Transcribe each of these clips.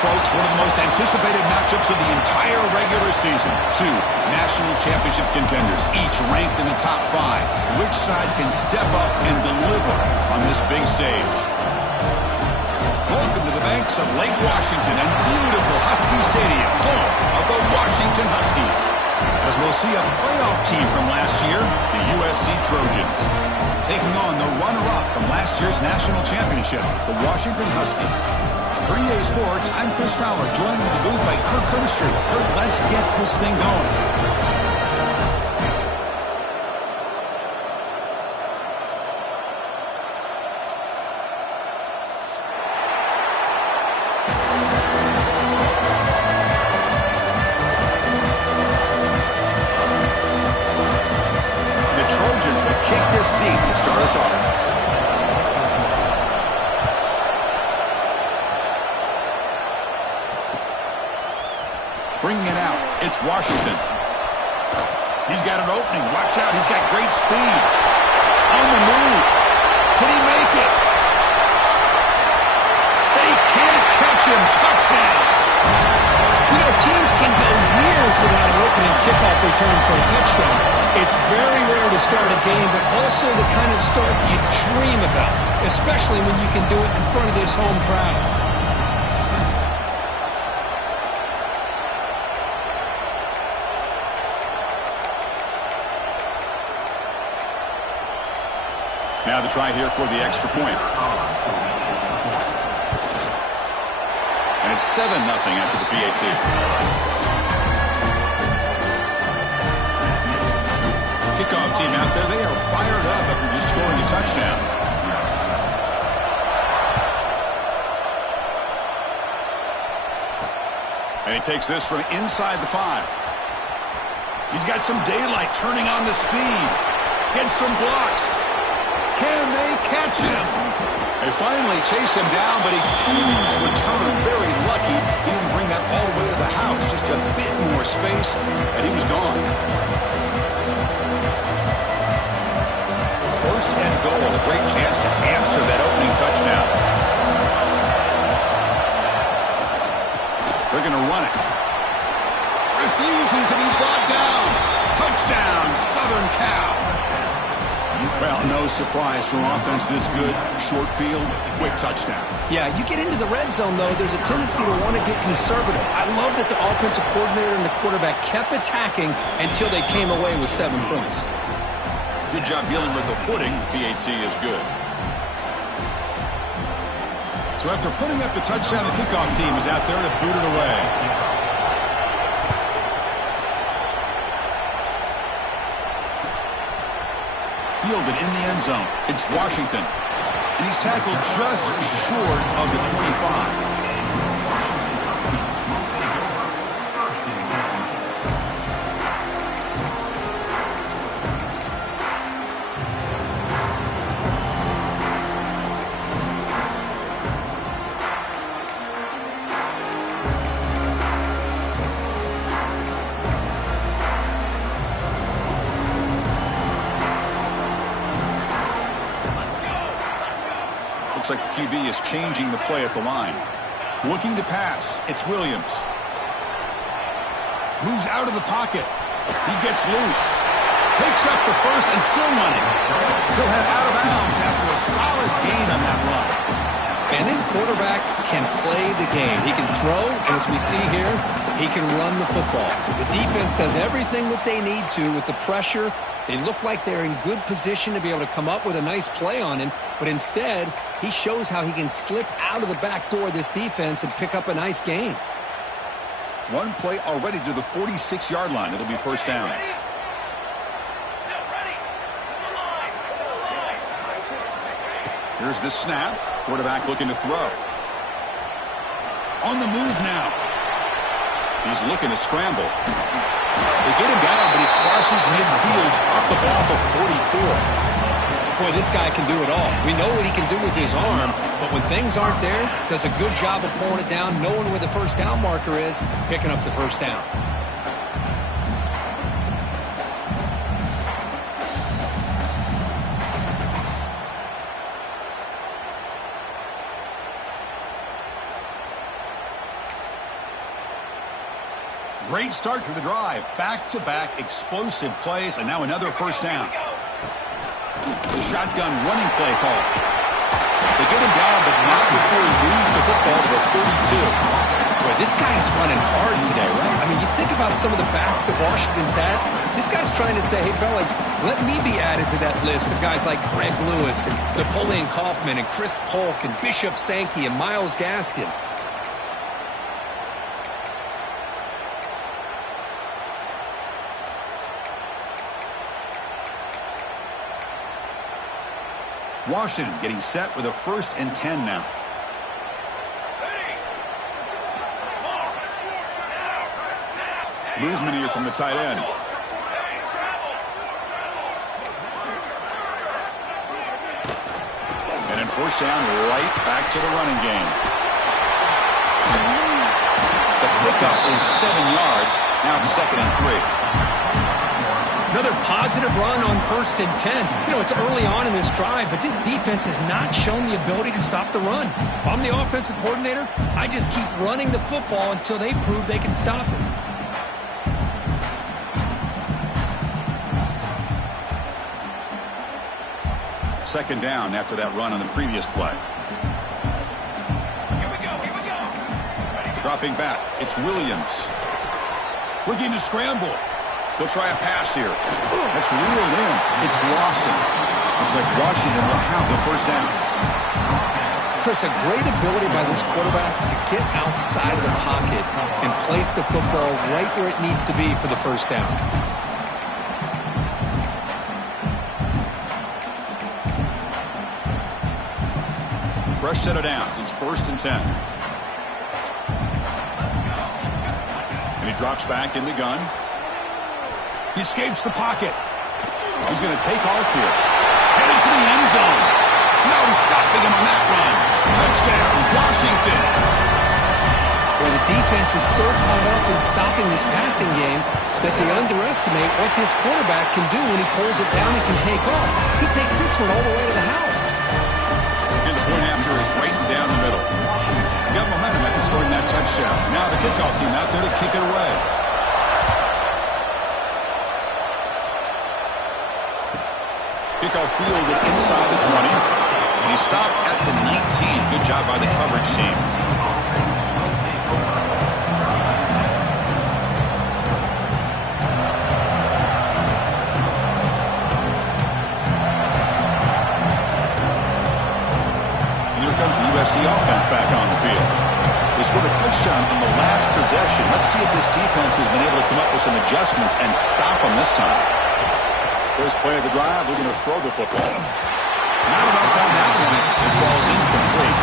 Folks, one of the most anticipated matchups of the entire regular season. Two national championship contenders, each ranked in the top 5. Which side can step up and deliver on this big stage? Welcome to the banks of Lake Washington and beautiful Husky Stadium, home of the Washington Huskies. As we'll see a playoff team from last year, the USC Trojans, taking on the runner-up from last year's national championship, the Washington Huskies. For EA Sports, I'm Chris Fowler, joined in the booth by Kirk Herbstreit. Kirk, let's get this thing going. The Trojans will kick this deep to start us off. Bringing it out, it's Washington. He's got an opening. Watch out, he's got great speed. On the move. Can he make it? They can't catch him. Touchdown. You know, teams can go years without an opening kickoff return for a touchdown. It's very rare to start a game, but also the kind of start you dream about, especially when you can do it in front of this home crowd. Now the try here for the extra point. And it's 7-0 after the PAT. Kickoff team out there, they are fired up after just scoring a touchdown. And he takes this from inside the 5. He's got some daylight turning on the speed. Gets some blocks. Can they catch him? They finally chase him down, but a huge return. Very lucky he didn't bring that all the way to the house. Just a bit more space, and he was gone. First and goal, a great chance to answer that opening touchdown. They're going to run it. Refusing to be brought down. Touchdown, Southern Cal. Well, no surprise from offense this good. Short field, quick touchdown. Yeah, you get into the red zone, though, there's a tendency to want to get conservative. I love that the offensive coordinator and the quarterback kept attacking until they came away with 7 points. Good job dealing with the footing. PAT is good. So after putting up the touchdown, the kickoff team is out there to boot it away. Fielded in the end zone. It's Washington. And he's tackled just short of the 25. Looks like the QB is changing the play at the line. Looking to pass. It's Williams. Moves out of the pocket. He gets loose. Picks up the first and still running. He'll head out of bounds after a solid gain on that run. And this quarterback can play the game. He can throw, and as we see here, he can run the football. The defense does everything that they need to with the pressure. They look like they're in good position to be able to come up with a nice play on him, but instead, he shows how he can slip out of the back door of this defense and pick up a nice gain. One play already to the 46-yard line. It'll be first down. Here's the snap. Quarterback looking to throw. On the move now. He's looking to scramble. They get him down, but he crosses midfield. Stop the ball at the 44. Boy, this guy can do it all. We know what he can do with his arm, but when things aren't there, does a good job of pulling it down, knowing where the first down marker is, picking up the first down. Great start to the drive. Back-to-back explosive plays, and now another first down. The shotgun running play call. They get him down, but not before he moves the football to the 32. Boy, this guy is running hard today, right? I mean, you think about some of the backs that Washington's had. This guy's trying to say, hey, fellas, let me be added to that list of guys like Greg Lewis and Napoleon Kaufman and Chris Polk and Bishop Sankey and Myles Gaston. Washington getting set with a 1st and 10 now. Movement here from the tight end. And then first down, right back to the running game. The pickup is 7 yards. Now it's 2nd and 3. Another positive run on 1st and 10. You know, it's early on in this drive, but this defense has not shown the ability to stop the run. If I'm the offensive coordinator, I just keep running the football until they prove they can stop it. Second down after that run on the previous play. Here we go. Dropping back, it's Williams. Looking to scramble. They'll try a pass here. That's reeled in. It's Lawson. Looks like Washington will have the first down. Chris, a great ability by this quarterback to get outside of the pocket and place the football right where it needs to be for the first down. Fresh set of downs. It's 1st and 10. And he drops back in the gun. He escapes the pocket. He's going to take off here. Heading for the end zone. No stopping him on that run. Touchdown, Washington. Well, the defense is so caught up in stopping this passing game that they underestimate what this quarterback can do when he pulls it down and can take off. He takes this one all the way to the house. And the point after is right down the middle. Got momentum after scoring that touchdown. Now the kickoff team out there to kick it away. Kickoff fielded inside the 20. And he stopped at the 19. Good job by the coverage team. And here comes the USC offense back on the field. They scored a touchdown on the last possession. Let's see if this defense has been able to come up with some adjustments and stop them this time. First play of the drive, we're going to throw the football. Not enough on that one. It falls incomplete.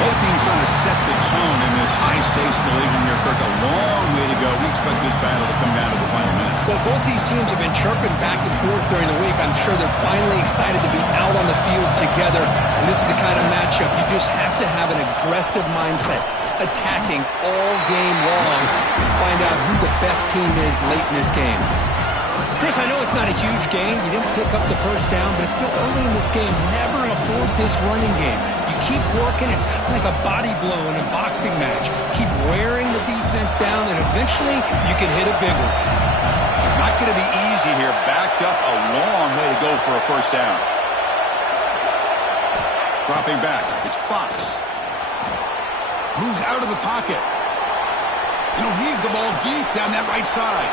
Both teams trying to set the tone in this high-stakes collision here, Kirk. A long way to go. We expect this battle to come down to the final minutes. So both these teams have been chirping back and forth during the week. I'm sure they're finally excited to be out on the field together. And this is the kind of matchup you just have to have an aggressive mindset, attacking all game long, and find out who the best team is late in this game. Chris, I know it's not a huge gain. You didn't pick up the first down, but it's still early in this game. Never abort this running game. You keep working. It's kind of like a body blow in a boxing match. Keep wearing the defense down, and eventually you can hit a big one. Not going to be easy here. Backed up a long way to go for a first down. Dropping back. It's Fox. Moves out of the pocket. And he'll heave the ball deep down that right side.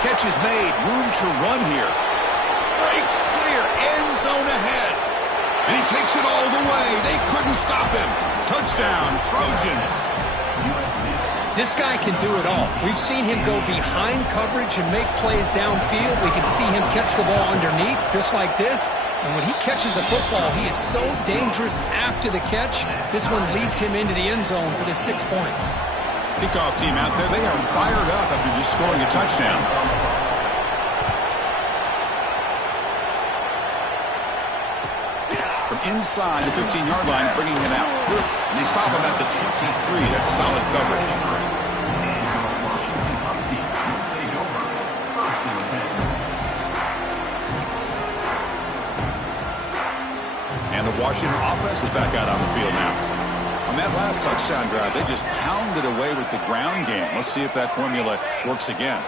Catch is made. Room to run here. Breaks clear. End zone ahead. And he takes it all the way. They couldn't stop him. Touchdown, Trojans. This guy can do it all. We've seen him go behind coverage and make plays downfield. We can see him catch the ball underneath, just like this. And when he catches a football, he is so dangerous after the catch. This one leads him into the end zone for the 6 points. Kickoff team out there, they are fired up after just scoring a touchdown. inside the 15-yard line, bringing it out. And they stop him at the 23. That's solid coverage. And the Washington offense is back out on the field now. On that last touchdown drive, they just pounded away with the ground game. Let's see if that formula works again.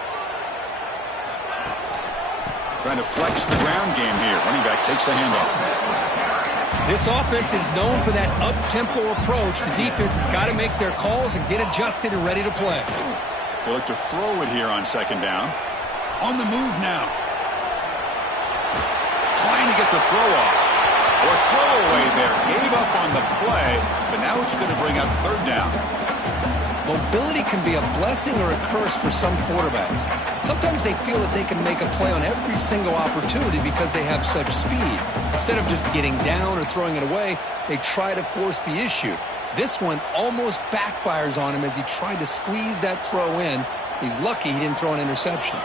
Trying to flex the ground game here. Running back takes a handoff. This offense is known for that up-tempo approach. The defense has got to make their calls and get adjusted and ready to play. They look to throw it here on second down. On the move now. Trying to get the throw off. Or throwaway there. Gave up on the play, but now it's going to bring up third down. Mobility can be a blessing or a curse for some quarterbacks. Sometimes they feel that they can make a play on every single opportunity because they have such speed. Instead of just getting down or throwing it away, they try to force the issue. This one almost backfires on him as he tried to squeeze that throw in. He's lucky he didn't throw an interception.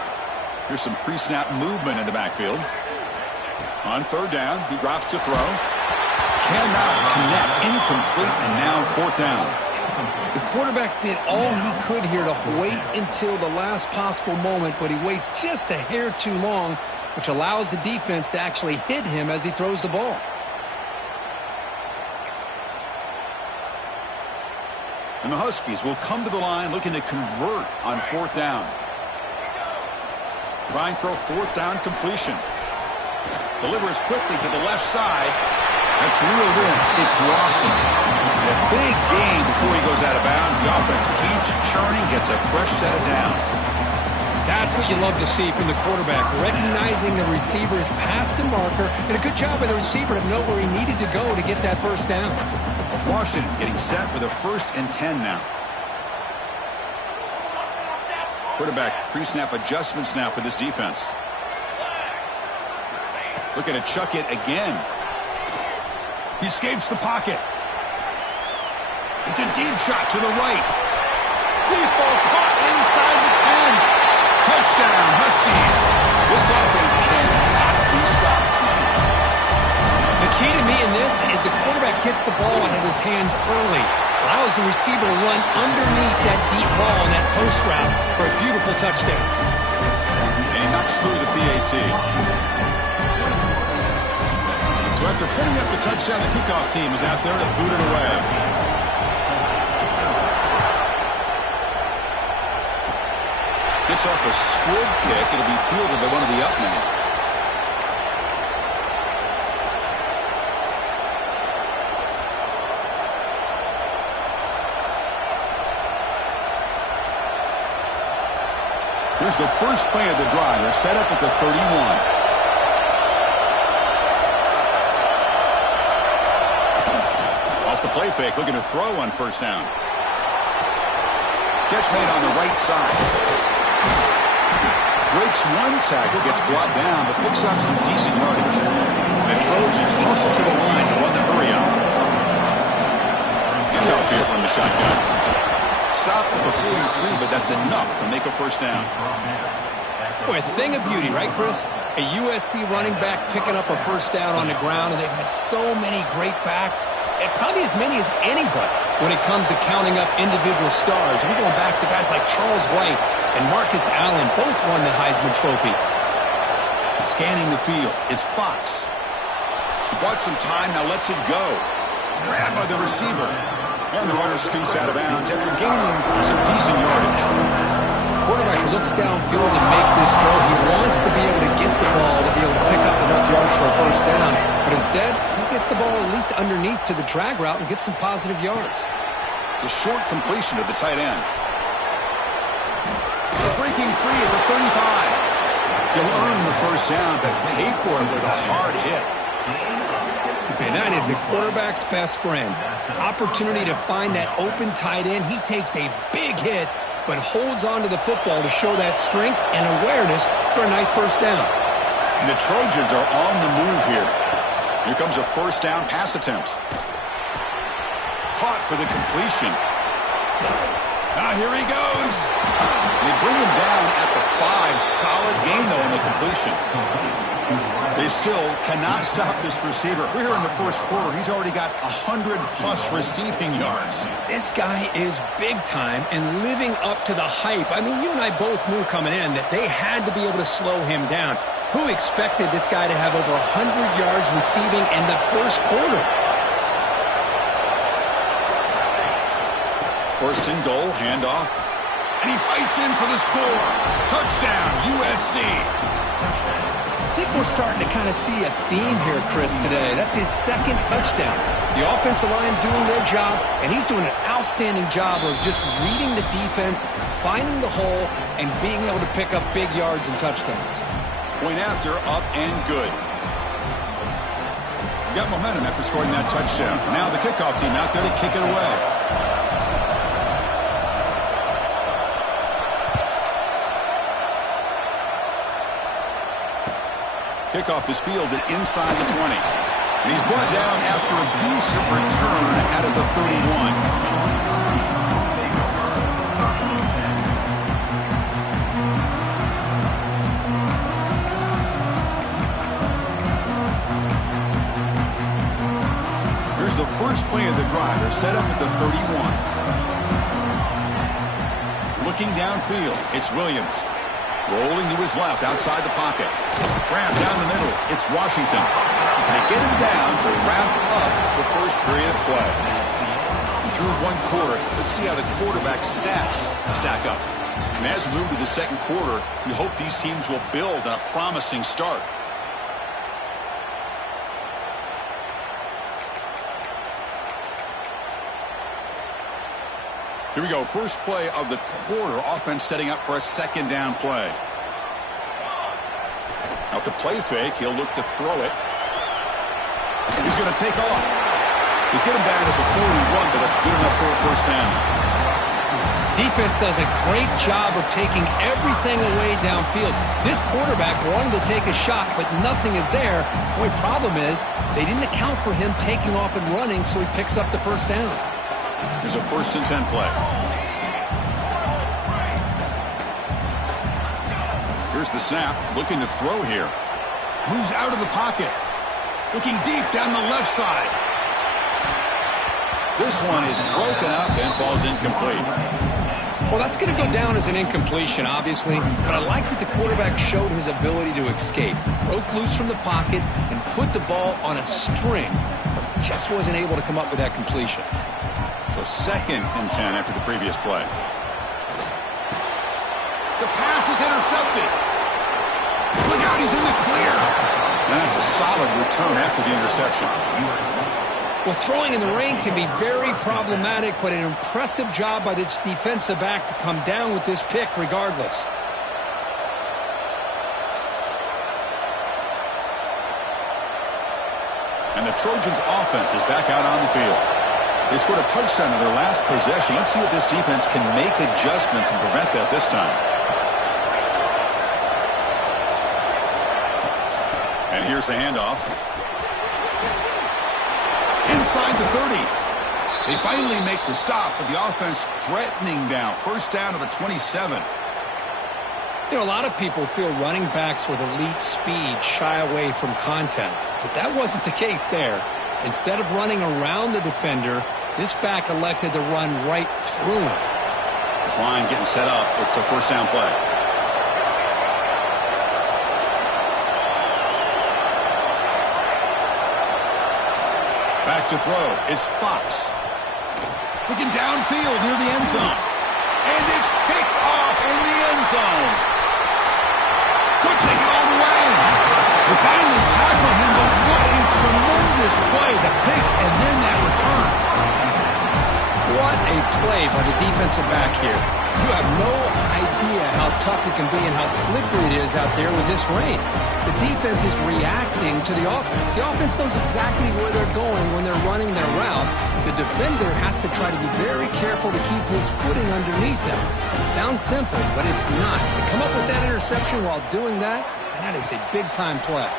Here's some pre-snap movement in the backfield. On third down, he drops to throw. Cannot connect. Incomplete, and now fourth down. The quarterback did all he could here to wait until the last possible moment, but he waits just a hair too long, which allows the defense to actually hit him as he throws the ball. And the Huskies will come to the line looking to convert on fourth down. Trying for a fourth down completion. Delivers quickly to the left side. That's reeled in. It's Lawson. A big gain before he goes out of bounds. The offense keeps churning, gets a fresh set of downs. That's what you love to see from the quarterback. Recognizing the receiver is past the marker, and a good job by the receiver to know where he needed to go to get that first down. Washington getting set with a 1st and 10 now. Quarterback pre-snap adjustments now for this defense. Looking to chuck it again. He escapes the pocket. It's a deep shot to the right. Deep ball caught inside the 10. Touchdown, Huskies. This offense cannot be stopped. The key to me in this is the quarterback gets the ball out of his hands early. Allows the receiver to run underneath that deep ball on that post route for a beautiful touchdown. And he knocks through the PAT. So after putting up the touchdown, the kickoff team is out there to boot it away. Gets off a squib kick. It'll be fielded by one of the up men. Here's the first play of the drive. They're set up at the 31. The play fake, looking to throw on first down. Catch made on the right side. Breaks one tackle, gets brought down, but picks up some decent yardage. The Trojans hustle to the line to run the hurry up. Handoff here from the shotgun. Stopped at the 43, but that's enough to make a first down. Boy, a thing of beauty, right, Chris? A USC running back picking up a first down on the ground, and they've had so many great backs, and probably as many as anybody when it comes to counting up individual stars. We're going back to guys like Charles White and Marcus Allen, both won the Heisman Trophy. Scanning the field, it's Fox. He bought some time, now lets it go. Grabbed by the receiver. And the runner scoots out of bounds after gaining some decent yardage. Quarterback looks downfield to make this throw. He wants to be able to get the ball to be able to pick up enough yards for a first down. But instead, he gets the ball at least underneath to the drag route and gets some positive yards. It's a short completion of the tight end. Breaking free at the 35. He'll earn the first down, but paid for it with a hard hit. And that is the quarterback's best friend. Opportunity to find that open tight end. He takes a big hit, but holds on to the football to show that strength and awareness for a nice first down. And the Trojans are on the move here. Here comes a first down pass attempt. Caught for the completion. Now here he goes. They bring him down at the 5. Solid gain, though, on the completion. They still cannot stop this receiver. We're here in the first quarter. He's already got 100-plus receiving yards. This guy is big time and living up to the hype. I mean, you and I both knew coming in that they had to be able to slow him down. Who expected this guy to have over 100 yards receiving in the first quarter? First and goal, handoff. And he fights in for the score. Touchdown, USC. I think we're starting to kind of see a theme here, Chris, today. That's his second touchdown. The offensive line doing their job, and he's doing an outstanding job of just reading the defense, finding the hole, and being able to pick up big yards and touchdowns. Point after, up and good. Got momentum after scoring that touchdown. Now the kickoff team out there to kick it away. Kickoff is fielded inside the 20. And he's brought down after a decent return out of the 31. Here's the first play of the drive. They're set up at the 31. Looking downfield, it's Williams. Rolling to his left outside the pocket. Grab down the middle. It's Washington. They get him down to wrap up the first period of play. And through one quarter, let's see how the quarterback's stats stack up. And as we move to the second quarter, we hope these teams will build on a promising start. Here we go. First play of the quarter. Offense setting up for a second down play. Off the play fake, he'll look to throw it. He's going to take off. They get him down at the 41, but that's good enough for a first down. Defense does a great job of taking everything away downfield. This quarterback wanted to take a shot, but nothing is there. The only problem is they didn't account for him taking off and running, so he picks up the first down. Here's a 1st and 10 play. Here's the snap. Looking to throw here. Moves out of the pocket. Looking deep down the left side. This one is broken up and falls incomplete. Well, that's going to go down as an incompletion, obviously, but I like that the quarterback showed his ability to escape. Broke loose from the pocket and put the ball on a string, but just wasn't able to come up with that completion. So 2nd and 10 after the previous play. The pass is intercepted. Look out, he's in the clear. And that's a solid return after the interception. Well, throwing in the rain can be very problematic, but an impressive job by this defensive back to come down with this pick regardless. And the Trojans' offense is back out on the field. They scored a touchdown in their last possession. Let's see if this defense can make adjustments and prevent that this time. And here's the handoff. Inside the 30. They finally make the stop, but the offense threatening now. First down to the 27. You know, a lot of people feel running backs with elite speed shy away from contact, but that wasn't the case there. Instead of running around the defender, this back elected to run right through him. This line getting set up. It's a first down play. Back to throw. It's Fox. Looking downfield near the end zone. And it's picked off in the end zone. Could take it all the way. They finally tackle him, but what a tremendous play. The pick and then that return. What a play by the defensive back here. You have no idea how tough it can be and how slippery it is out there with this rain. The defense is reacting to the offense. The offense knows exactly where they're going when they're running their route. The defender has to try to be very careful to keep his footing underneath him. Sounds simple, but it's not. To come up with that interception while doing that, and that is a big-time play.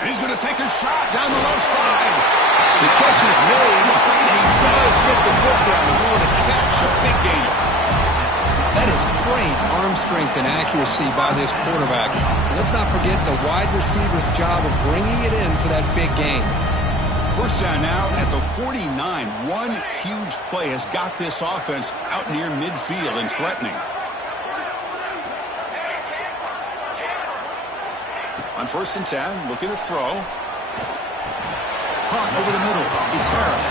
And he's going to take a shot down the left side. The catch is made, and he does get the football. And going to catch a big gainer. That is great arm strength and accuracy by this quarterback. And let's not forget the wide receiver's job of bringing it in for that big game. First down now at the 49. One huge play has got this offense out near midfield and threatening. On 1st and 10, looking to throw. Caught over the middle. It's Harris.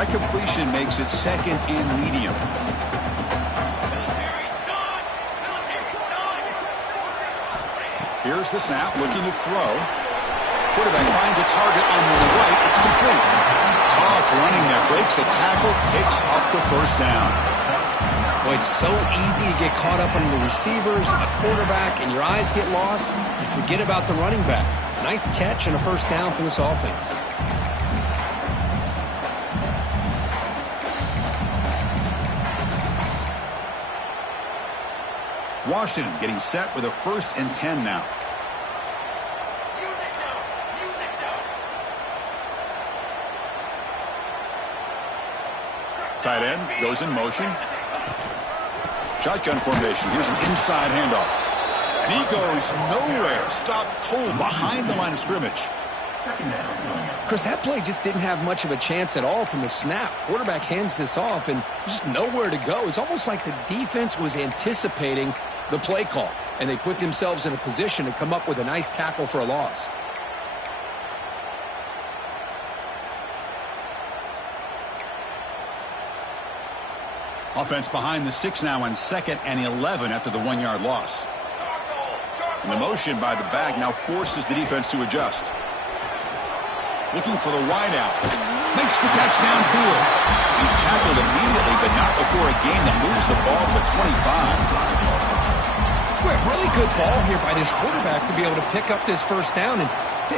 That completion makes it 2nd and medium. Here's the snap, looking to throw. Quarterback finds a target on the right. It's complete. Tough running there. Breaks a tackle, picks up the 1st down. Boy, it's so easy to get caught up on the receivers, a quarterback, and your eyes get lost. You forget about the running back. Nice catch and a 1st down for this offense. Washington getting set with a 1st and 10 now. Tight end goes in motion. Shotgun formation. Here's an inside handoff. And he goes nowhere. Stopped cold behind the line of scrimmage. Chris, that play just didn't have much of a chance at all from the snap. Quarterback hands this off and just nowhere to go. It's almost like the defense was anticipating the play call, and they put themselves in a position to come up with a nice tackle for a loss. Offense behind the 6 now on 2nd and 11 after the 1-yard loss. And the motion by the back now forces the defense to adjust. Looking for the wideout. Makes the catch downfield. He's tackled immediately, but not before a gain that moves the ball to the 25. Well, really good ball here by this quarterback to be able to pick up this 1st down. And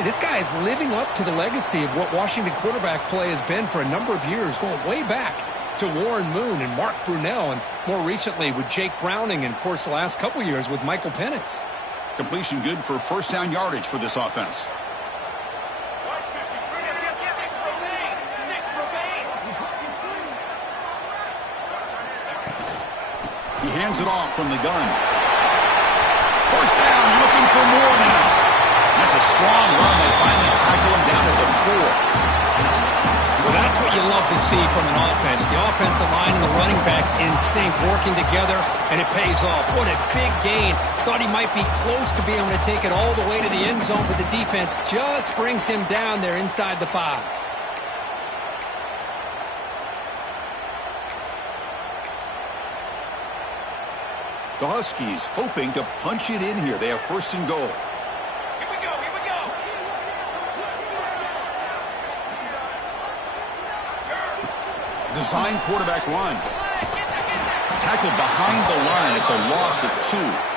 this guy is living up to the legacy of what Washington quarterback play has been for a number of years, going way back to Warren Moon and Mark Brunell, and more recently with Jake Browning, and, of course, the last couple years with Michael Penix. Completion good for 1st down yardage for this offense. He hands it off from the gun. 1st down, looking for more now. That's a strong run. They finally tackle him down at the 4. Well, that's what you love to see from an offense. The offensive line and the running back in sync, working together, and it pays off. What a big gain. Thought he might be close to being able to take it all the way to the end zone, but the defense just brings him down there inside the 5. The Huskies hoping to punch it in here. They have 1st and goal. Here we go. Design quarterback run. Tackled behind the line. It's a loss of 2.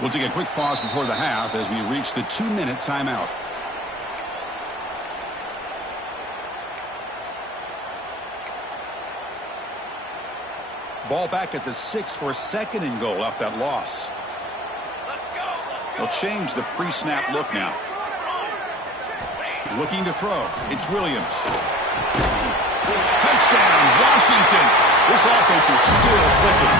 We'll take a quick pause before the half as we reach the 2-minute timeout. Ball back at the 6 for 2nd and goal off that loss. They'll change the pre-snap look now. Looking to throw. It's Williams. Touchdown, Washington. This offense is still clicking.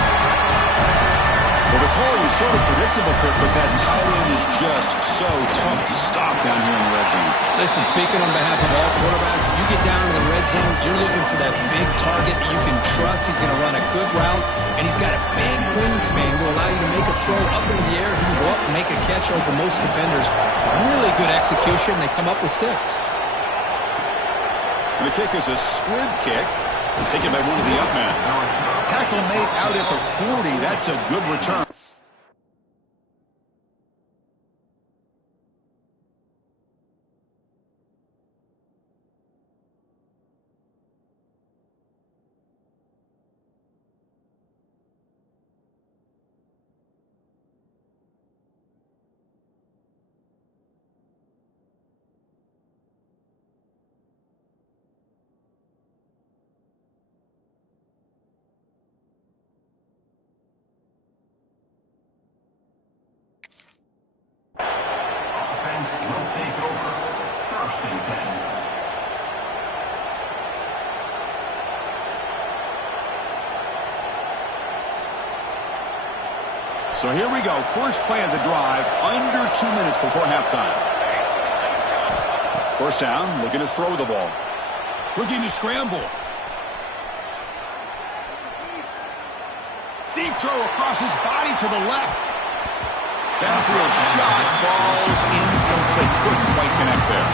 Well, the call was sort of predictable, Kirk, but that tight end is just so tough to stop down here in the red zone. Listen, speaking on behalf of all quarterbacks, you get down in the red zone, you're looking for that big target that you can trust. He's going to run a good route, and he's got a big wingspan to allow you to make a throw up into the air. He can go up and make a catch over most defenders. Really good execution. They come up with 6. And the kick is a squib kick. Taken by one of the up men. Tackle made out at the 40. That's a good return. So here we go. First play of the drive, under 2 minutes before halftime. First down, looking to throw the ball. Looking to scramble. Deep throw across his body to the left. Downfield shot falls incomplete. Couldn't quite connect there.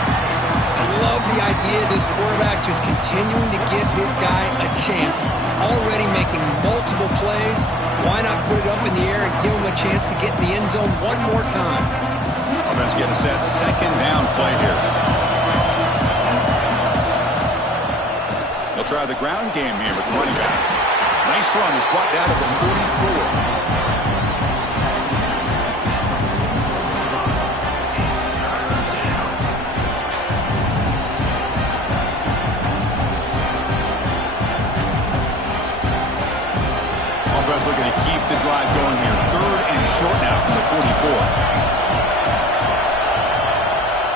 I love the idea of this quarterback just continuing to give his guy a chance. Already making multiple plays. Why not put it up in the air and give him a chance to get in the end zone one more time? Offense getting set. Second down play here. They'll try the ground game here with the running back. Nice run. Is brought down to the 44. Offense looking to keep the drive going here. Third and short now from the 44.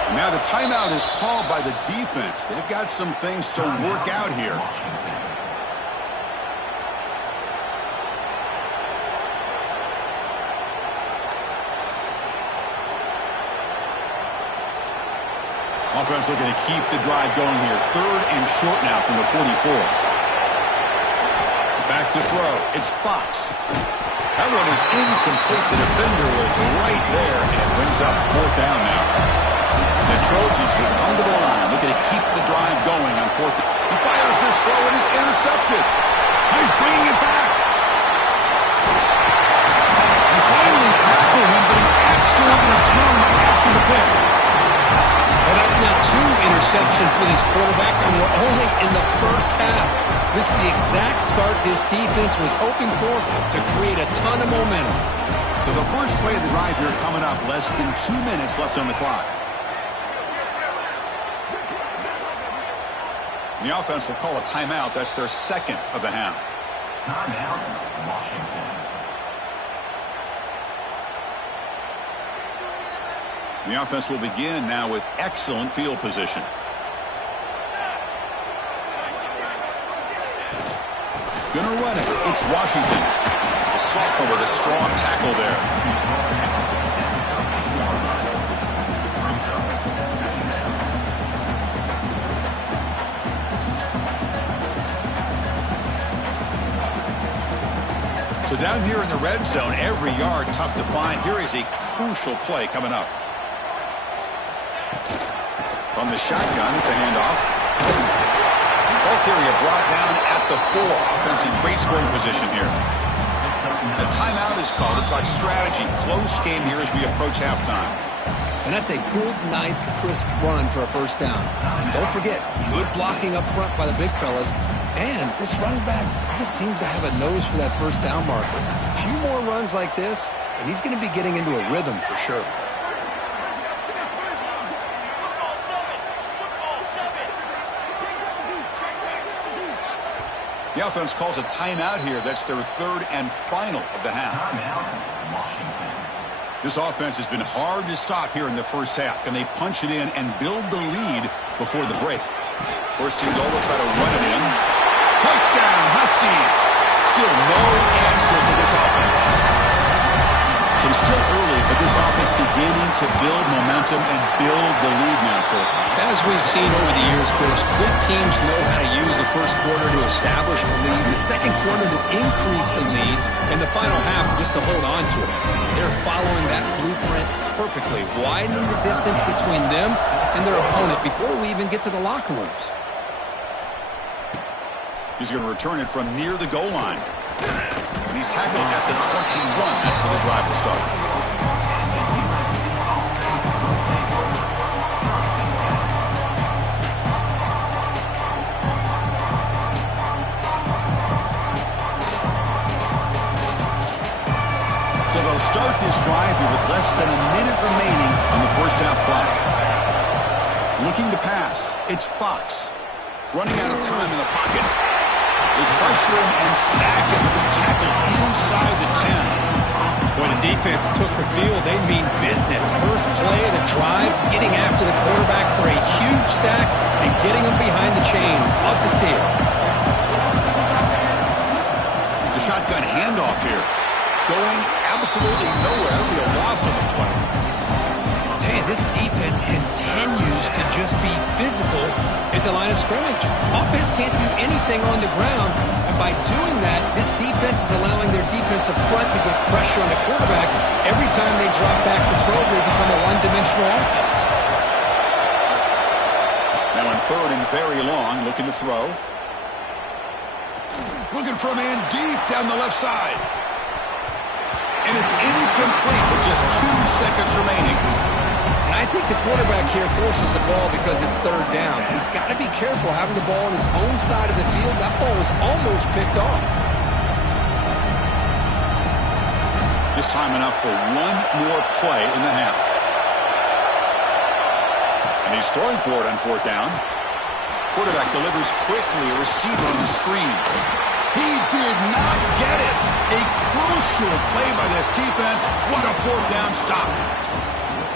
And now the timeout is called by the defense. They've got some things to work out here. Offense looking to keep the drive going here. Third and short now from the 44. Back to throw. It's Fox. That one is incomplete. The defender was right there, and it brings up fourth down now. The Trojans will come to the line, looking to keep the drive going on fourth. He fires this throw, and it's intercepted. He's bringing it back. He finally tackled him, but an excellent return after the pick. Well, that's now 2 interceptions for this quarterback, and we're only in the first half. This is the exact start this defense was hoping for to create a ton of momentum. So the first play of the drive here coming up. Less than 2 minutes left on the clock. The offense will call a timeout. That's their second of the half. Timeout, Washington. The offense will begin now with excellent field position. Gonna run it. It's Washington. The sophomore with a strong tackle there. So down here in the red zone, every yard tough to find. Here is a crucial play coming up. From the shotgun, it's a handoff. Ball carrier brought down at the 4. Offense in great scoring position here. A timeout is called to talk strategy. Close game here as we approach halftime. And that's a good, nice, crisp run for a first down. Don't forget, good blocking up front by the big fellas. And this running back just seems to have a nose for that first down marker. A few more runs like this, and he's going to be getting into a rhythm for sure. The offense calls a timeout here. That's their third and final of the half. This offense has been hard to stop here in the first half. Can they punch it in and build the lead before the break? First and goal, they'll try to run it in. Touchdown, Huskies. Still no answer for this offense. So still early, but this offense beginning to build momentum and build the lead now, Kirk. As we've seen over the years, Chris, good teams know how to use the first quarter to establish the lead, the second quarter to increase the lead, and the final half just to hold on to it. They're following that blueprint perfectly, widening the distance between them and their opponent before we even get to the locker rooms. He's going to return it from near the goal line. And he's tackled at the 21. That's where the drive will start. So they'll start this drive here with less than a minute remaining on the first half clock. Looking to pass. It's Fox. Running out of time in the pocket. They pressure him and sack him with a tackle inside the 10. When the defense took the field, they mean business. First play of the drive, getting after the quarterback for a huge sack and getting him behind the chains. Love to see it. The shotgun handoff here. going absolutely nowhere. It'll be a loss on the play. Tell you, this defense continues to just be physical at the line of scrimmage. Offense can't do anything on the ground, and by doing that, this defense is allowing their defensive front to get pressure on the quarterback. Every time they drop back to throw, they become a one-dimensional offense. Now in third and very long, looking to throw. Looking for a man deep down the left side. And it's incomplete with just 2 seconds remaining. And I think the quarterback here forces the ball because it's third down. He's got to be careful having the ball on his own side of the field. That ball was almost picked off. Just time enough for one more play in the half. And he's throwing for it on fourth down. Quarterback delivers quickly, a receiver on the screen. He did not get it. A crucial play by this defense. What a fourth down stop.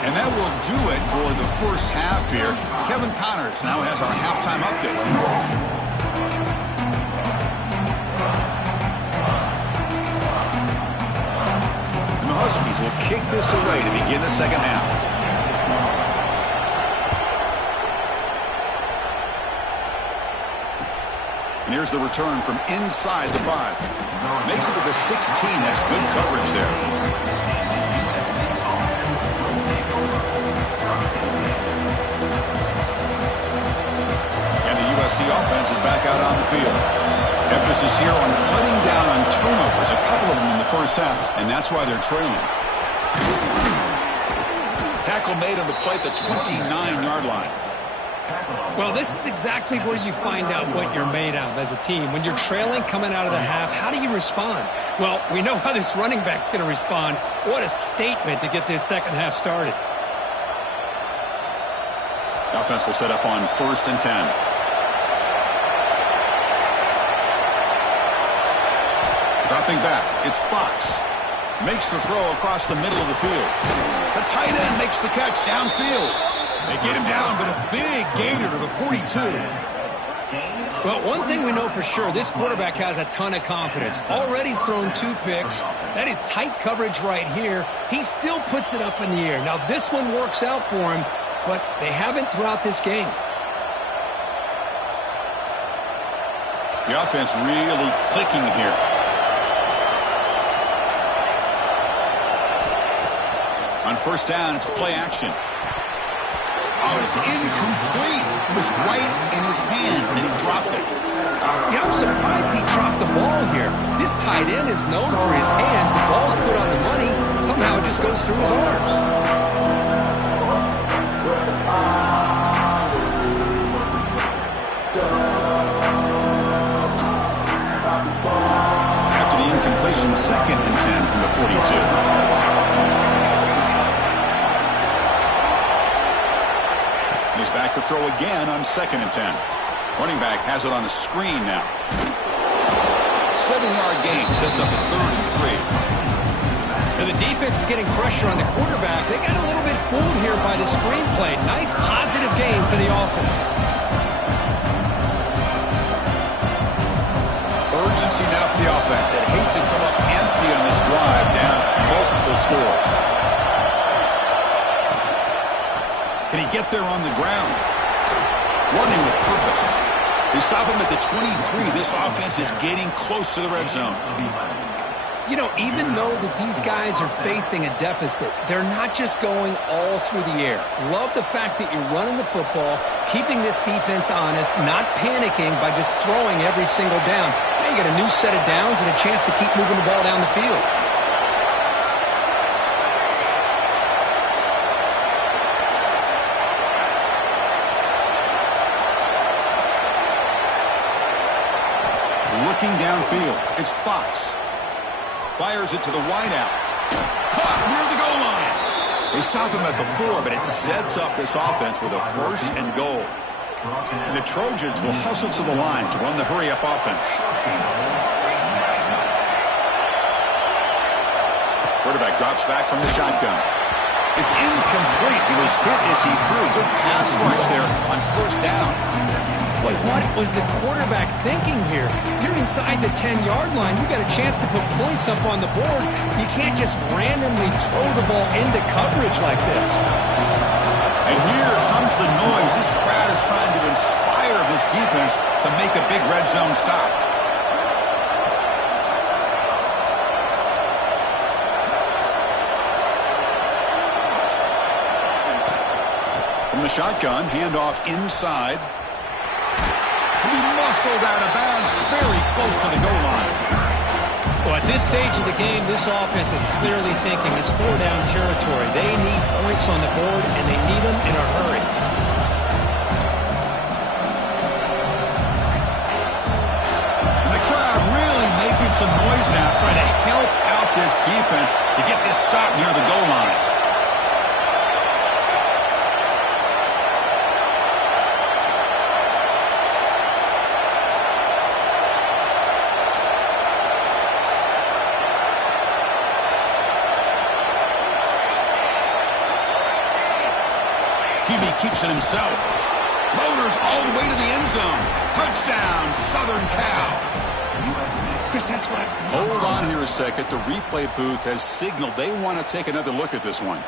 And that will do it for the first half here. Kevin Connors now has our halftime update. And the Huskies will kick this away to begin the second half. And here's the return from inside the 5. Makes it to the 16. That's good coverage there. The offense is back out on the field. Emphasis here on cutting down on turnovers, a couple of them in the first half, and that's why they're trailing. Tackle made on the play at the 29-yard line. Well, this is exactly where you find out what you're made of as a team. When you're trailing coming out of the half, how do you respond? Well, we know how this running back's going to respond. What a statement to get this second half started. The offense will set up on 1st and 10. Dropping back, it's Fox. Makes the throw across the middle of the field. The tight end makes the catch downfield. They get him down, but a big gainer to the 42. Well, one thing we know for sure, this quarterback has a ton of confidence. Already he's thrown 2 picks. That is tight coverage right here. He still puts it up in the air. Now, this one works out for him, but they haven't throughout this game. The offense really clicking here. On first down, it's play action. Oh, it's incomplete. It was right in his hands, and he dropped it. Yeah, I'm surprised he dropped the ball here. This tight end is known for his hands. The ball's put on the money. Somehow it just goes through his arms. After the incompletion, 2nd and 10 from the 42. He's back to throw again on 2nd and 10. Running back has it on a screen now. 7-yard gain sets up a 3rd and 3. And the defense is getting pressure on the quarterback. They got a little bit fooled here by the screenplay. Nice positive game for the offense. Urgency now for the offense that hates to come up empty on this drive, down multiple scores. Can he get there on the ground? Running with purpose. They stop him at the 23. This offense is getting close to the red zone. You know, even though that these guys are facing a deficit, they're not just going all through the air. Love the fact that you're running the football, keeping this defense honest, not panicking by just throwing every single down. Now you get a new set of downs and a chance to keep moving the ball down the field. Looking downfield, it's Fox. Fires it to the wideout. Caught near the goal line. They stop him at the 4, but it sets up this offense with a 1st and goal. And the Trojans will hustle to the line to run the hurry-up offense. Quarterback drops back from the shotgun. It's incomplete. He was hit as he threw. Good pass rush there on 1st down. Boy, what was the quarterback thinking here? You're inside the 10-yard line. You got a chance to put points up on the board. You can't just randomly throw the ball into coverage like this. And here comes the noise. This crowd is trying to inspire this defense to make a big red zone stop. From the shotgun, handoff inside. He muscled out of bounds very close to the goal line. Well, at this stage of the game, this offense is clearly thinking it's four-down territory. They need points on the board, and they need them in a hurry. And the crowd really making some noise now, trying to help out this defense to get this stop near the goal line. Keeps it himself. Motors all the way to the end zone. Touchdown, Southern Cal. Chris, that's what... Hold on here a second. The replay booth has signaled they want to take another look at this one.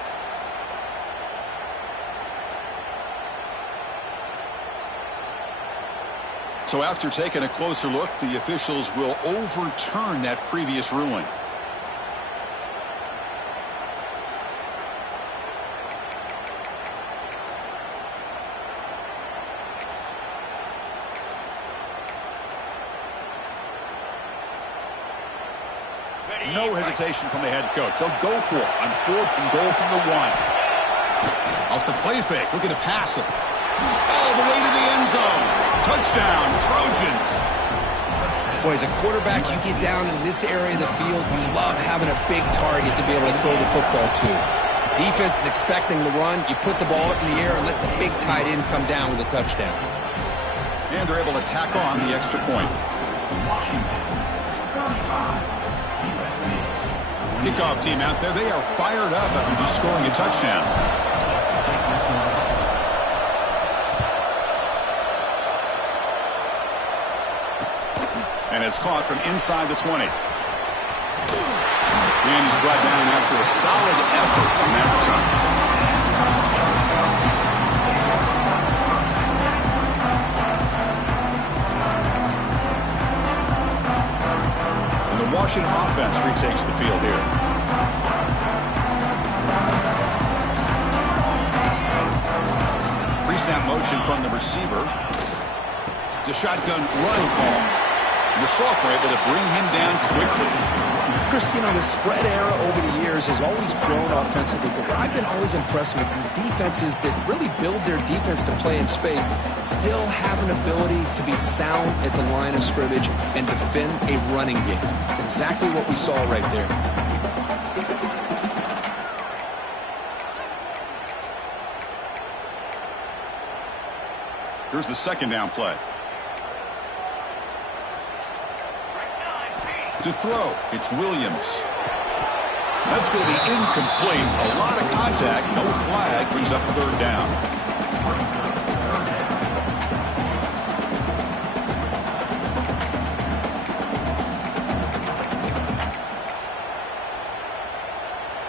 So after taking a closer look, the officials will overturn that previous ruling. No hesitation from the head coach. They'll go for it on 4th and goal from the 1. Off the play fake, looking to pass it. All the way to the end zone. Touchdown, Trojans. Boy, as a quarterback, you get down in this area of the field, you love having a big target to be able to throw the football to. Defense is expecting the run. You put the ball up in the air and let the big tight end come down with a touchdown. And they're able to tack on the extra point. Washington, 35. Kickoff team out there, they are fired up after just scoring a touchdown. And it's caught from inside the 20. And he's brought down after a solid effort on that return. Washington offense retakes the field here. Pre-snap motion from the receiver. It's a shotgun run call. The Salk were able to bring him down quickly. Chris, you know, the spread era over the years has always grown offensively, but what I've been always impressed with defenses that really build their defense to play in space still have an ability to be sound at the line of scrimmage and defend a running game. It's exactly what we saw right there. Here's the second down play. To throw, it's Williams. That's going to be incomplete. A lot of contact, no flag, brings up third down.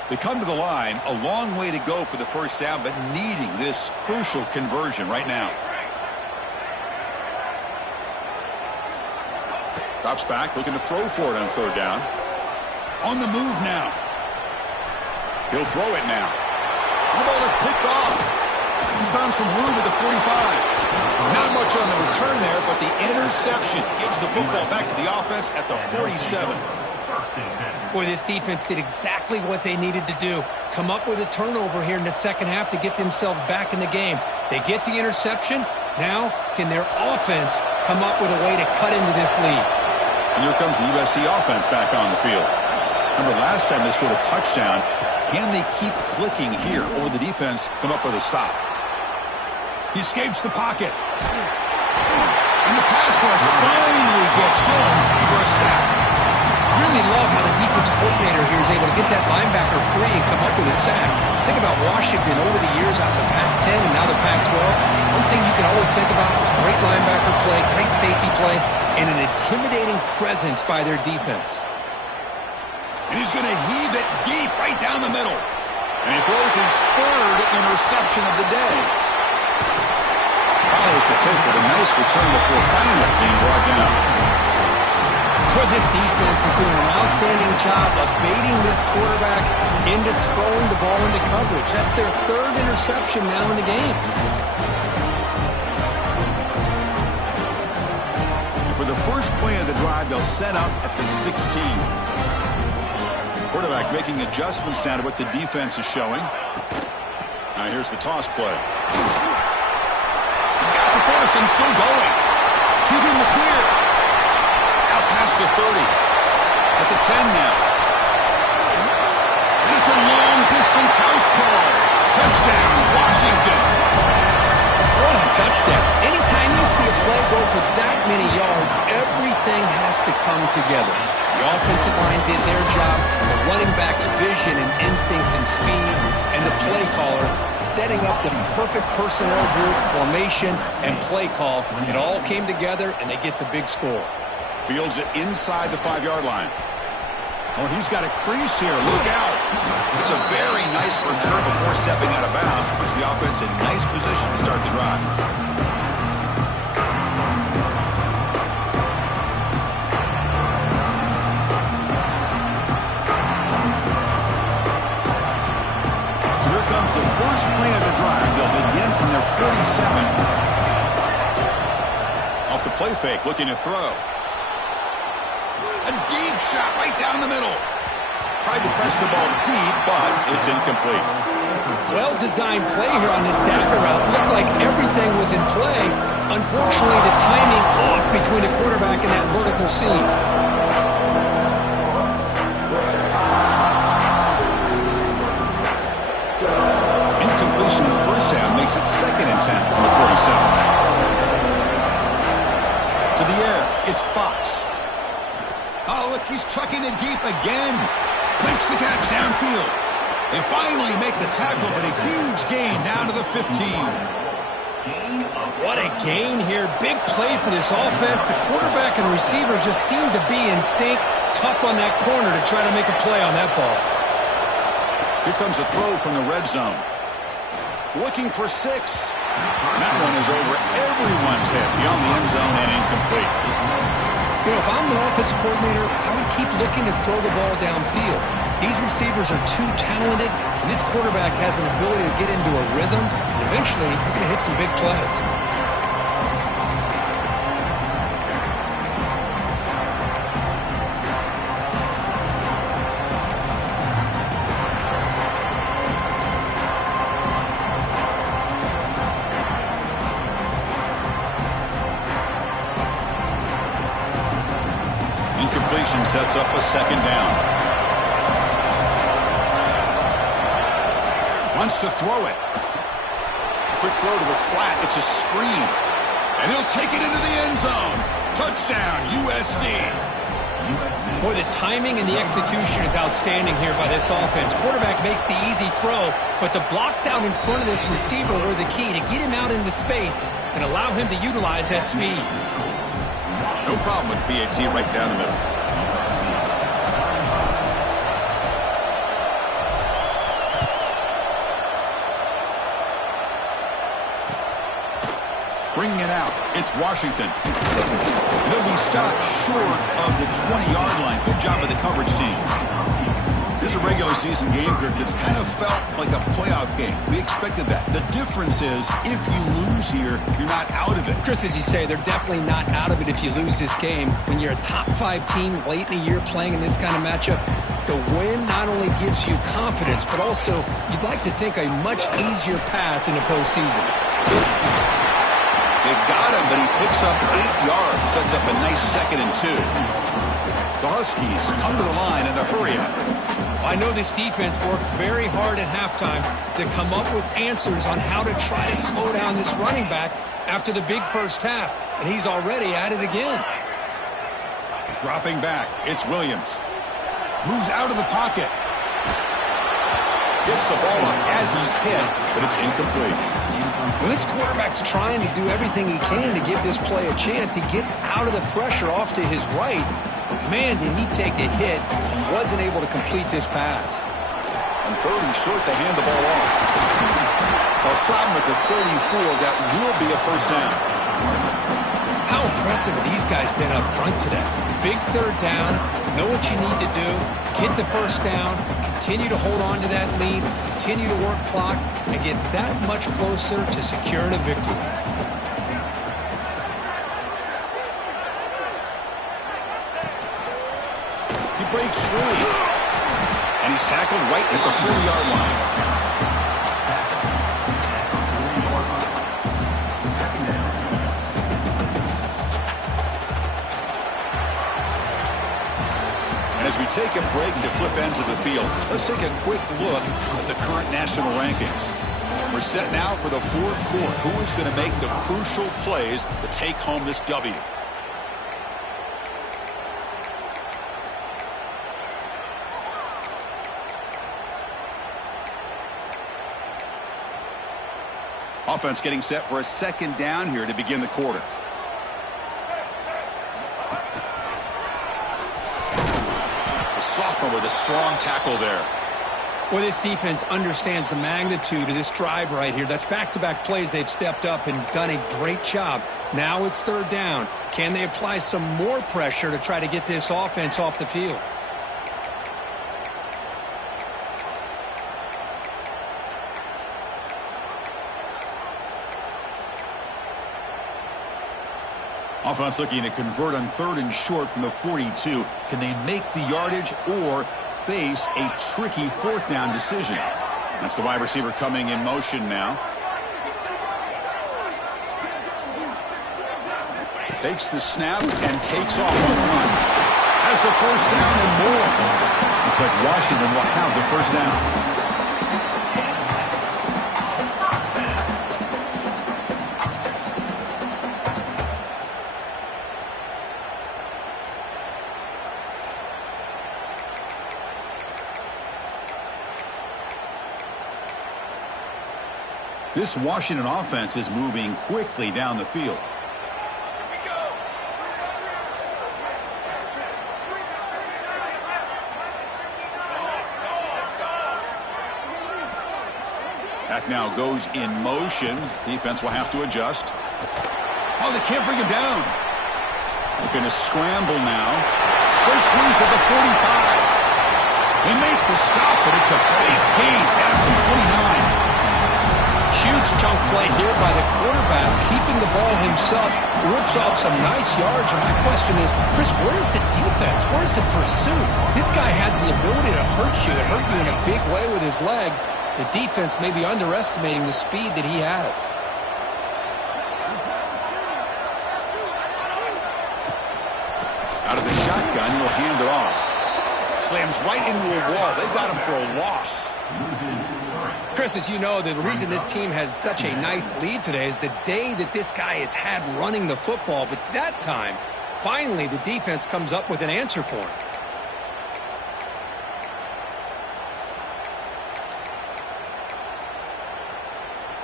They come to the line, a long way to go for the first down, but needing this crucial conversion right now. Drops back, looking to throw for it on third down. On the move now. He'll throw it now. The ball is picked off. He's found some room at the 45. Not much on the return there, but the interception gives the football back to the offense at the 47. Boy, this defense did exactly what they needed to do. Come up with a turnover here in the second half to get themselves back in the game. They get the interception. Now, can their offense come up with a way to cut into this lead? And here comes the USC offense back on the field. Remember, last time they scored a touchdown. Can they keep clicking here, or the defense come up with a stop? He escapes the pocket. And the pass rush finally gets home for a sack. Really love how the defense coordinator here is able to get that linebacker free and come up with a sack. Think about Washington over the years out in the Pac-10 and now the Pac-12. One thing you can always think about is great linebacker play, great safety play, and an intimidating presence by their defense. And he's going to heave it deep right down the middle. And he throws his third interception of the day. Follows the pick with a nice return before finally being brought down. For this defense is doing an outstanding job of baiting this quarterback into throwing the ball into coverage. That's their third interception now in the game. For the first play of the drive, they'll set up at the 16. Quarterback making adjustments now to what the defense is showing. Now here's the toss play. He's got the force and still going. He's in the clear. Out past the 30. At the 10 now. And it's a long-distance house call. Touchdown, Washington. What a touchdown. Anytime you see a play go for that many yards, everything has to come together. The offensive line did their job, the running back's vision and instincts and speed, and the play caller setting up the perfect personnel group, formation, and play call. It all came together, and they get the big score. Fields it inside the 5-yard line. Oh, he's got a crease here. Look out. It's a very nice return before stepping out of bounds. Puts the offense in nice position to start the drive. So here comes the first play of the drive. They'll begin from their 47. Off the play fake, looking to throw. A deep shot right down the middle. Tried to press the ball deep, but it's incomplete. Well-designed play here on this dagger route. Looked like everything was in play. Unfortunately, the timing off between the quarterback and that vertical seam. Incompletion in the first half makes it 2nd and 10 on the 47. To the air, it's Fox. Oh, look, he's trucking it deep again. Makes the catch downfield. They finally make the tackle, but a huge gain down to the 15. What a gain here. Big play for this offense. The quarterback and receiver just seem to be in sync. Tough on that corner to try to make a play on that ball. Here comes a throw from the red zone. Looking for 6. That one is over everyone's head beyond the end zone and incomplete. You know, if I'm an offensive coordinator, I would keep looking to throw the ball downfield. These receivers are too talented, and this quarterback has an ability to get into a rhythm, and eventually they're going to hit some big plays. Incompletion sets up a 2nd down. Wants to throw it. Quick throw to the flat. It's a screen. And he'll take it into the end zone. Touchdown, USC. Boy, the timing and the execution is outstanding here by this offense. Quarterback makes the easy throw, but the blocks out in front of this receiver were the key to get him out into space and allow him to utilize that speed. No problem with BAT right down the middle. Bringing it out, it's Washington. And it'll be stopped short of the 20-yard line. Good job by the coverage team. This is a regular season game, Kirk, that's kind of felt like a playoff game. We expected that. The difference is, if you lose here, you're not out of it. Chris, as you say, they're definitely not out of it if you lose this game. When you're a top-5 team late in the year playing in this kind of matchup, the win not only gives you confidence, but also you'd like to think a much easier path in the postseason. They've got him, but he picks up 8 yards, sets up a nice 2nd and 2. The Huskies come to the line in the hurry-up. I know this defense worked very hard at halftime to come up with answers on how to try to slow down this running back after the big first half, and he's already at it again. Dropping back, it's Williams. Moves out of the pocket. Gets the ball up as he's hit, but it's incomplete. Well, this quarterback's trying to do everything he can to give this play a chance. He gets out of the pressure off to his right. Man, did he take a hit and wasn't able to complete this pass. On 3rd and short, they hand the ball off. They'll stop him at the 34. That will be a first down. How impressive have these guys been up front today? Big 3rd down, know what you need to do, get the first down, continue to hold on to that lead, continue to work clock, and get that much closer to securing a victory. He breaks free. And he's tackled right at the 40-yard line. And as we take a break to flip ends of the field, let's take a quick look at the current national rankings. We're set now for the 4th quarter. Who is going to make the crucial plays to take home this W? Offense getting set for a 2nd down here to begin the quarter. The sophomore with a strong tackle there. Well, this defense understands the magnitude of this drive right here. That's back-to-back plays. They've stepped up and done a great job. Now it's 3rd down. Can they apply some more pressure to try to get this offense off the field? Offense looking to convert on 3rd and short from the 42. Can they make the yardage or face a tricky 4th down decision? That's the wide receiver coming in motion now. Takes the snap and takes off on the run. Has the first down and more. Looks like Washington will have the first down. This Washington offense is moving quickly down the field. That now goes in motion. Defense will have to adjust. Oh, they can't bring him down. They're going to scramble now. Breaks loose at the 45. They make the stop, but it's a big gain down to 29. Huge chunk play here by the quarterback, keeping the ball himself, rips off some nice yards. And my question is, Chris, where's the defense? Where's the pursuit? This guy has the ability to hurt you in a big way with his legs. The defense may be underestimating the speed that he has. Out of the shotgun, he'll hand it off. Slams right into a wall. They've got him for a loss. Chris, as you know, the reason this team has such a nice lead today is the day that this guy has had running the football. But that time, finally, the defense comes up with an answer for him.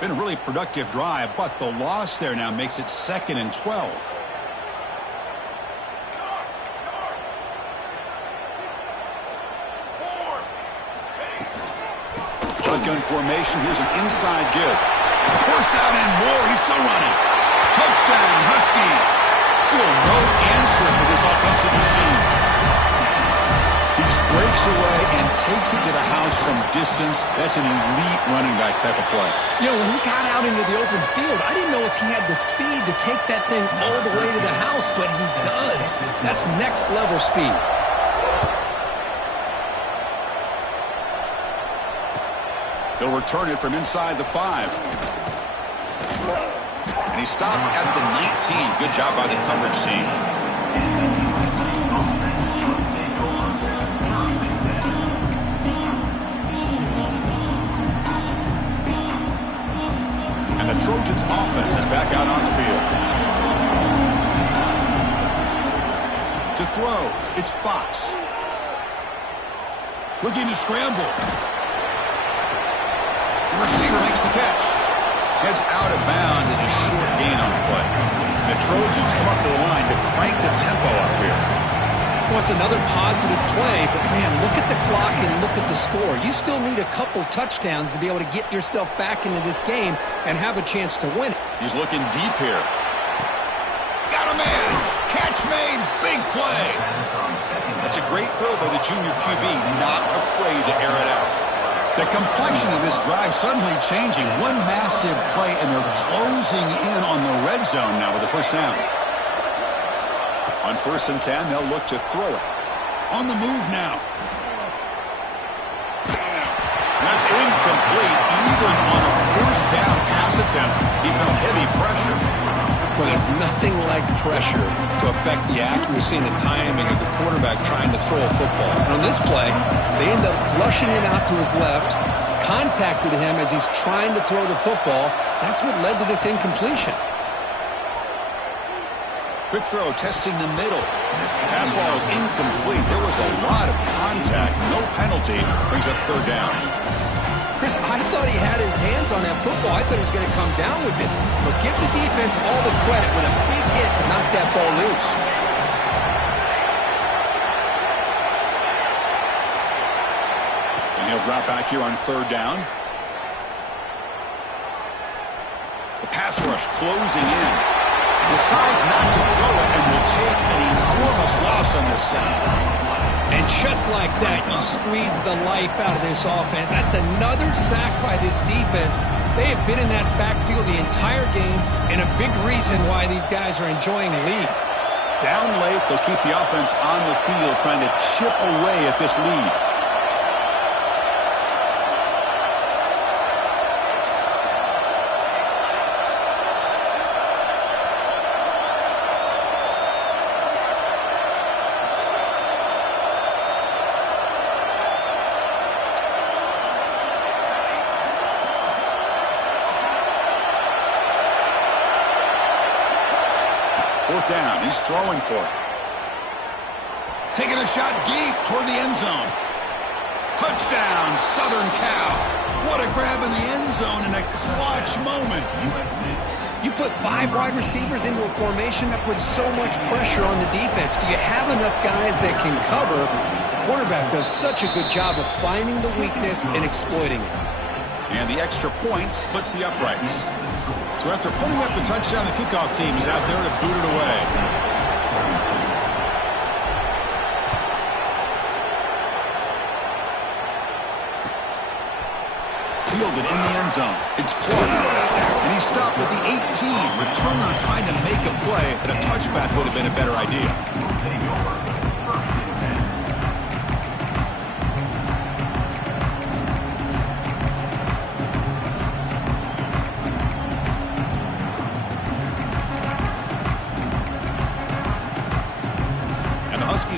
Been a really productive drive, but the loss there now makes it 2nd and 12. Shotgun formation. Here's an inside give. First down and more. He's still running. Touchdown, Huskies. Still no answer for this offensive machine. He just breaks away and takes it to the house from distance. That's an elite running back type of play. You know, when he got out into the open field, I didn't know if he had the speed to take that thing all the way to the house, but he does. That's next level speed. They'll return it from inside the 5. And he stopped at the 19. Good job by the coverage team. And the Trojans' offense is back out on the field. To throw, it's Fox. Looking to scramble. Receiver makes the catch. Heads out of bounds as a short gain on the play. The Trojans come up to the line to crank the tempo up here. Well, it's another positive play, but man, look at the clock and look at the score. You still need a couple touchdowns to be able to get yourself back into this game and have a chance to win it. He's looking deep here. Got a man. Catch made. Big play. That's a great throw by the junior QB, not afraid to air it out. The complexion of this drive suddenly changing. One massive play, and they're closing in on the red zone now with the first down. On 1st and 10, they'll look to throw it. On the move now. That's incomplete. Even on a first down pass attempt, he felt heavy pressure. Well, there's nothing like pressure to affect the accuracy and the timing of the quarterback trying to throw a football. And on this play, they end up flushing it out to his left, contacted him as he's trying to throw the football. That's what led to this incompletion. Quick throw, testing the middle. Pass ball is incomplete. There was a lot of contact. No penalty. Brings up 3rd down. Chris, I thought he had his hands on that football. I thought he was going to come down with it. But give the defense all the credit with a big hit to knock that ball loose. And he'll drop back here on 3rd down. The pass rush closing in. Decides not to throw it and will take an enormous loss on this sound. And just like that, you squeeze the life out of this offense. That's another sack by this defense. They have been in that backfield the entire game, and a big reason why these guys are enjoying the lead. Down late, they'll keep the offense on the field trying to chip away at this lead. Down. He's throwing for it. Taking a shot deep toward the end zone. Touchdown, Southern Cal. What a grab in the end zone in a clutch moment. You put 5 wide receivers into a formation that puts so much pressure on the defense. Do you have enough guys that can cover? The quarterback does such a good job of finding the weakness and exploiting it. And the extra point splits the uprights. So after putting up the touchdown, the kickoff team is out there to boot it away. Fielded in the end zone. It's Clark. And he stopped at the 18. Returner trying to make a play, but a touchback would have been a better idea.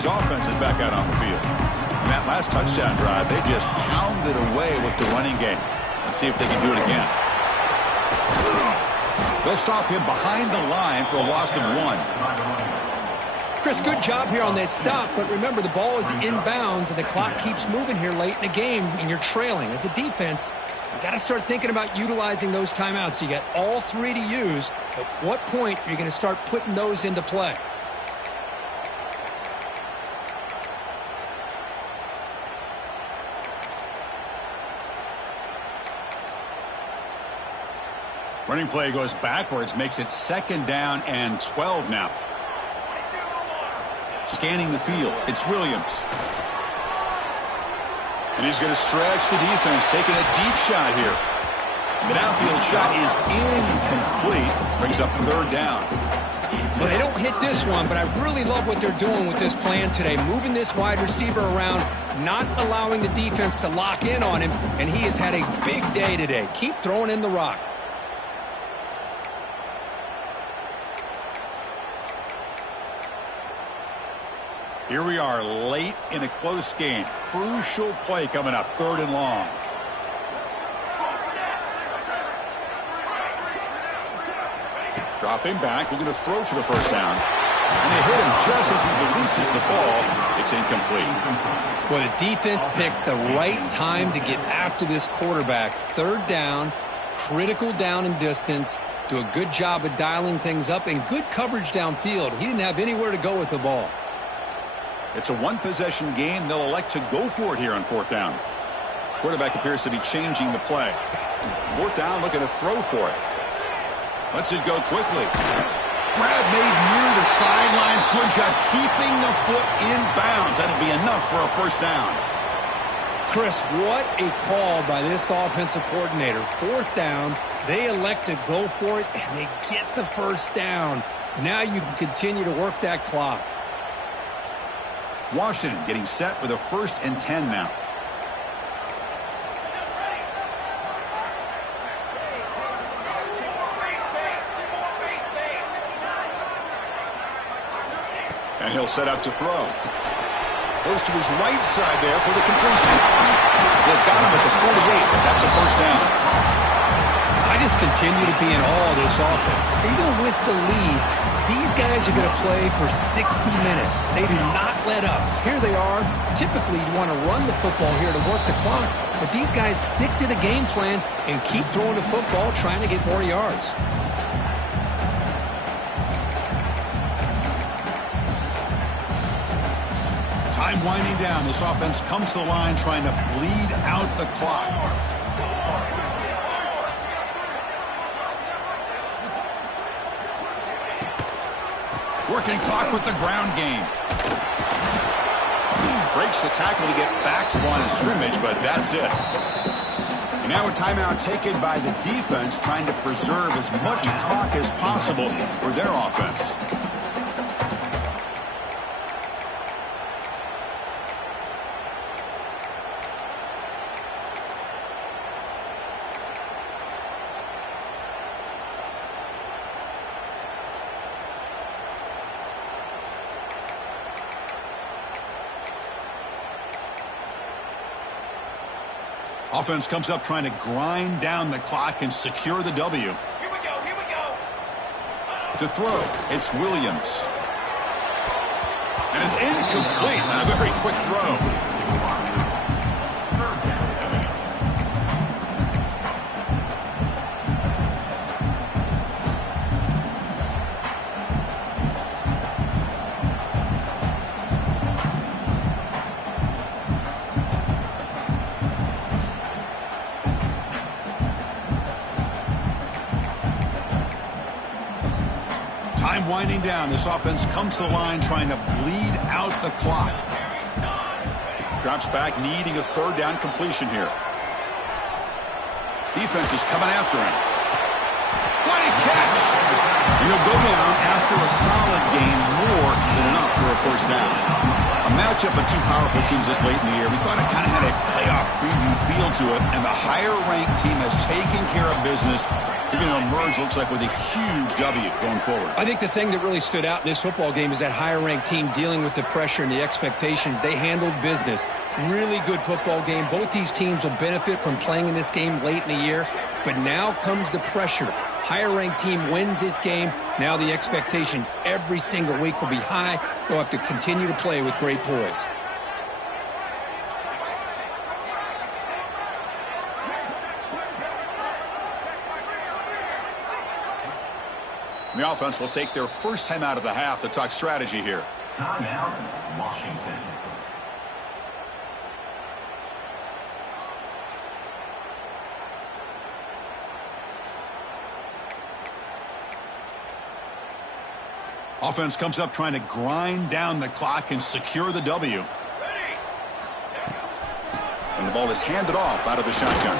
Offense is back out on the field. In that last touchdown drive, they just pounded away with the running game. Let's see if they can do it again. They'll stop him behind the line for a loss of 1. Chris, good job here on that stop, but remember the ball is inbounds and the clock keeps moving here late in the game and you're trailing. As a defense, you got to start thinking about utilizing those timeouts. You got all 3 to use. At what point are you going to start putting those into play? Running play goes backwards, makes it 2nd down and 12 now. Scanning the field, it's Williams. And he's going to stretch the defense, taking a deep shot here. The downfield shot is incomplete, brings up 3rd down. Well, they don't hit this one, but I really love what they're doing with this plan today. Moving this wide receiver around, not allowing the defense to lock in on him, and he has had a big day today. Keep throwing in the rock. Here we are late in a close game. Crucial play coming up, 3rd and long. Dropping back, we're going to throw for the first down. And they hit him just as he releases the ball. It's incomplete. Well, the defense picks the right time to get after this quarterback. Third down, critical down and distance. Do a good job of dialing things up and good coverage downfield. He didn't have anywhere to go with the ball. It's a one-possession game. They'll elect to go for it here on fourth down. Quarterback appears to be changing the play. Fourth down, looking to throw for it. Lets it go quickly. Grab made near the sidelines. Good job keeping the foot in bounds. That'll be enough for a first down. Chris, what a call by this offensive coordinator. Fourth down, they elect to go for it, and they get the first down. Now you can continue to work that clock. Washington getting set with a 1st and 10 now. And he'll set up to throw. Goes to his right side there for the completion. They've got him at the 48, but that's a first down. I just continue to be in awe of this offense. Even with the lead, these guys are going to play for 60 minutes. They do not let up. Here they are. Typically, you want to run the football here to work the clock, but these guys stick to the game plan and keep throwing the football, trying to get more yards. Time winding down. This offense comes to the line trying to bleed out the clock. Working clock with the ground game. Breaks the tackle to get back to the line of scrimmage, but that's it. And now a timeout taken by the defense trying to preserve as much clock as possible for their offense. Offense comes up trying to grind down the clock and secure the W. Here we go, here we go. To throw, it's Williams. And it's incomplete. A very quick throw. Time winding down. This offense comes to the line trying to bleed out the clock. Drops back, needing a 3rd down completion here. Defense is coming after him. What a catch! And he'll go down after a solid gain, more than enough for a first down. A matchup of two powerful teams this late in the year. We thought it kind of had a playoff preview feel to it, and the higher-ranked team has taken care of business. They're going to emerge, looks like, with a huge W going forward. I think the thing that really stood out in this football game is that higher-ranked team dealing with the pressure and the expectations. They handled business. Really good football game. Both these teams will benefit from playing in this game late in the year, but now comes the pressure. Higher-ranked team wins this game. Now the expectations every single week will be high. They'll have to continue to play with great poise. The offense will take their first time out of the half to talk strategy here. Timeout, Washington. Offense comes up trying to grind down the clock and secure the W. And the ball is handed off out of the shotgun.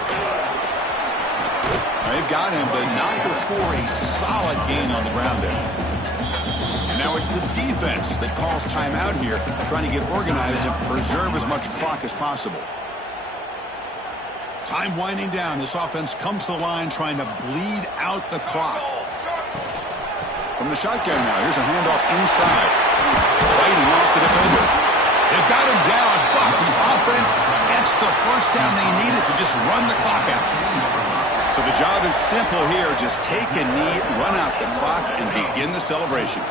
They've got him, but not before a solid gain on the ground there. And now it's the defense that calls timeout here, trying to get organized and preserve as much clock as possible. Time winding down. This offense comes to the line trying to bleed out the clock. From the shotgun now, here's a handoff inside. Fighting off the defender. They've got him down, but the offense gets the first down they needed to just run the clock out. So the job is simple here. Just take a knee, run out the clock, and begin the celebration.